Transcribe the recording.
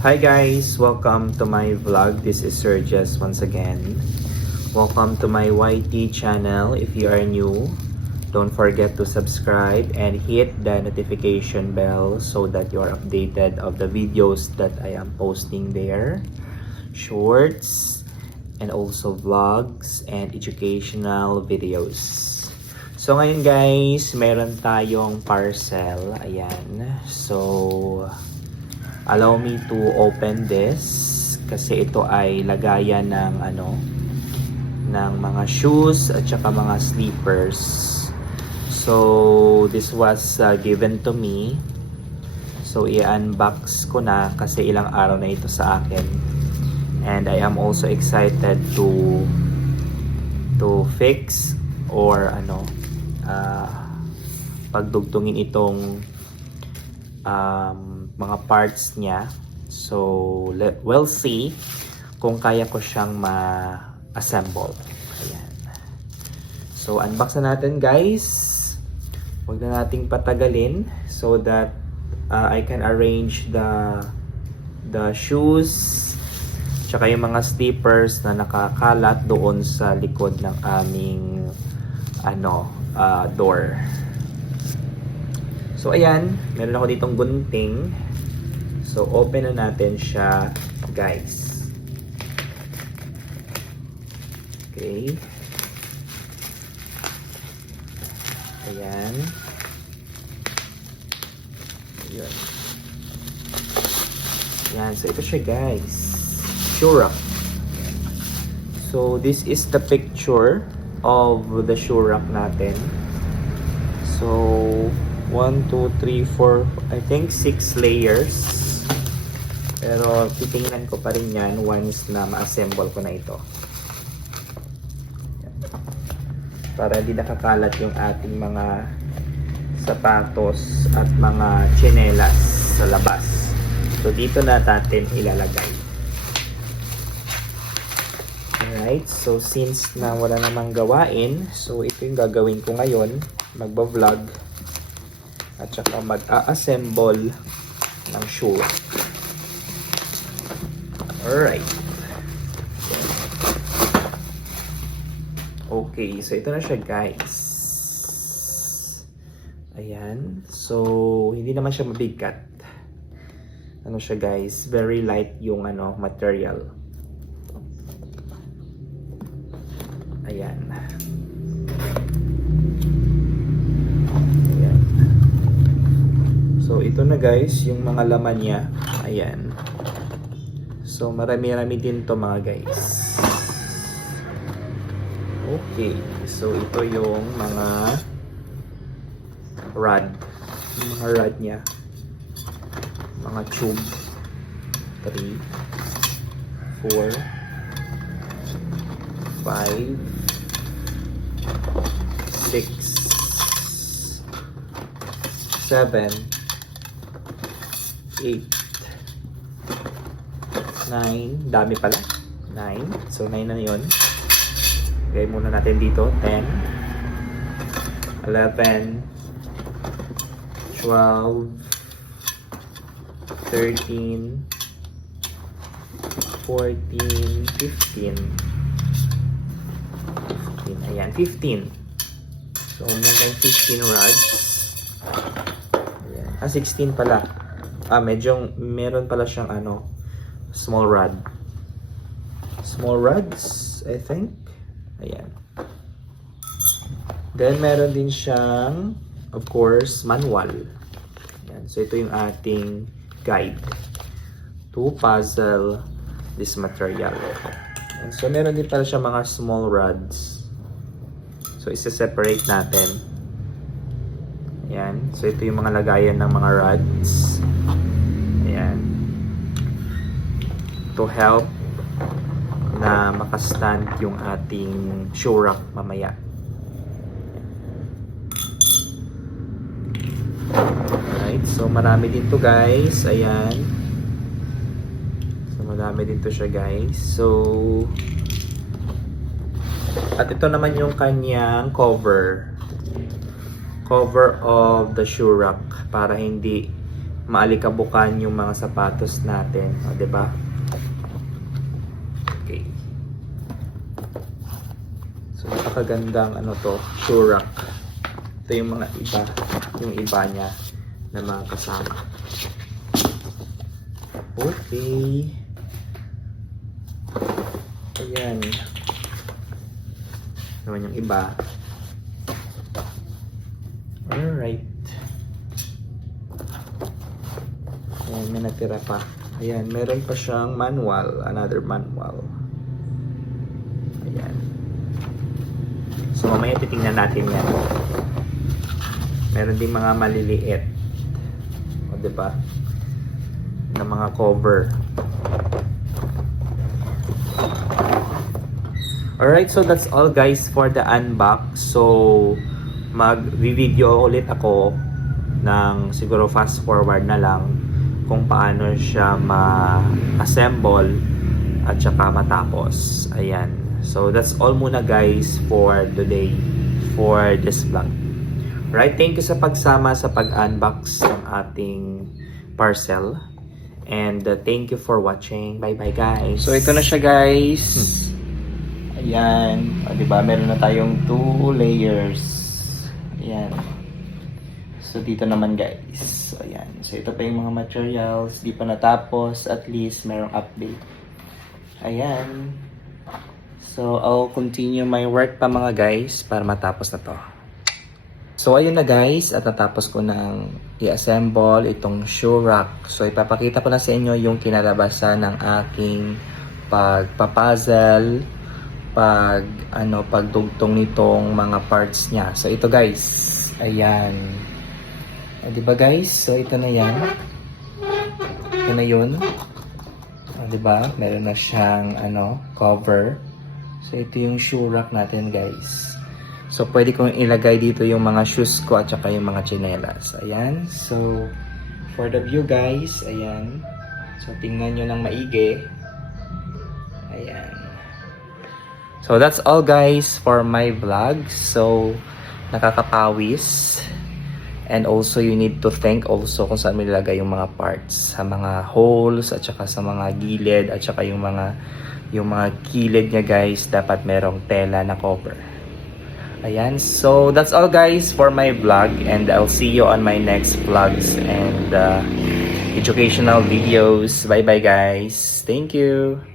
Hi guys! Welcome to my vlog. This is Sir Jess once again. Welcome to my YT channel. If you are new, don't forget to subscribe and hit the notification bell so that you are updated of the videos that I am posting there. Shorts and also vlogs and educational videos. So ngayon guys, meron tayong parcel. Ayan. So allow me to open this kasi ito ay lagayan ng ng mga shoes at saka mga slippers. So this was given to me. So i-unbox ko na kasi ilang araw na ito sa akin. And I am also excited to fix or pagdugtungin itong mga parts niya. So we'll see kung kaya ko siyang ma-assemble. Ayan. So unbox na natin guys. Huwag na nating patagalin so that I can arrange the shoes tsaka yung mga slippers na nakakalat doon sa likod ng aming door. So ayan, meron ako ditong gunting. So open na natin siya, guys. Okay. Ayan. Ayan. Ayan, so ito siya guys. Shoerack. So this is the picture of the shoerack natin. So 1, 2, 3, 4, I think 6 layers. Pero titingnan ko pa rin yan once na ma-assemble ko na ito. Para hindi nakakalat yung ating mga sapatos at mga tsinelas sa labas. So dito na natin ilalagay. Alright, so since na wala namang gawain, so ito yung gagawin ko ngayon. Magba-vlog at saka mag-a-assemble ng shoe. Alright. Okay, so ito na siya guys. Ayan. So, hindi naman siya mabigat. Ano siya guys? Very light yung material. Ayan. So ito na guys, yung mga laman niya. Ayan. So marami-rami din to mga guys. Okay. So ito yung mga rod. Yung mga rod niya. Mga tube. 3, 4, 5, 6, 7, 8, 9, dami pala, 9, so 9 na yun. Okay, muna natin dito, 10, 11, 12, 13, 14, 15, ayan, 15. So, meron 15 rods. Ayan. 16 pala. Medyo meron pala siyang small rod. Small rods, I think. Ayan. Then meron din siyang, of course, manual. Ayan. So ito yung ating guide to puzzle this material. Ayan. So meron din pala siya mga small rods. So isa-separate natin. Ayan. So ito yung mga lagayan ng mga rods. Ayan. To help na makastand yung ating shoerack mamaya. Alright, so marami din to guys. Ayan. So marami din to siya guys. So at ito naman yung kanyang cover of the shoerack para hindi maalikabukan yung mga sapatos natin. O, diba? Okay. So, napakagandang ano to, shoe rack. Ito yung mga iba, yung iba niya na mga kasama. Okay. Ayan. Naman yung iba. Alright. Ayan, may natira pa. Ayan, meron pa siyang manual. Another manual. Ayan. So, mamaya titingnan natin yan. Meron din mga maliliit. O, diba? Na mga cover. Alright, so that's all guys for the unbox. So, mag-video ulit ako ng siguro fast forward na lang kung paano siya ma-assemble at saka matapos. Ayan. So, that's all muna guys for today for this vlog. Alright, thank you sa pagsama sa pag-unbox ng ating parcel. And thank you for watching. Bye-bye guys. So, ito na siya guys. Ayan. O, diba? Meron na tayong 2 layers. Ayan. So, dito naman guys. So, ayan. So, ito pa yung mga materials. Di pa natapos. At least, merong update. Ayan. So, I'll continue my work pa mga guys para matapos na to. So, ayun na guys. At natapos ko ng i-assemble itong shoe rack. So, ipapakita ko na sa inyo yung kinalabasan ng aking pagpapuzzle, pagdugtong nitong mga parts niya. So, ito guys. Ayan. O, diba guys? So, ito na yan. Ito na yun. O, diba? Meron na siyang, cover. So, ito yung shoe rack natin guys. So, pwede kong ilagay dito yung mga shoes ko at saka yung mga tsinelas. Ayan. So, for the view guys, ayan. So, tingnan nyo lang maigi. Ayan. So, that's all guys for my vlog. So, nakakapawis. And also, you need to think also kung saan mo nilagay yung mga parts. Sa mga holes, at saka sa mga gilid, at saka yung mga kilid niya guys, dapat merong tela na cover. Ayan. So, that's all guys for my vlog. And I'll see you on my next vlogs and educational videos. Bye-bye guys. Thank you.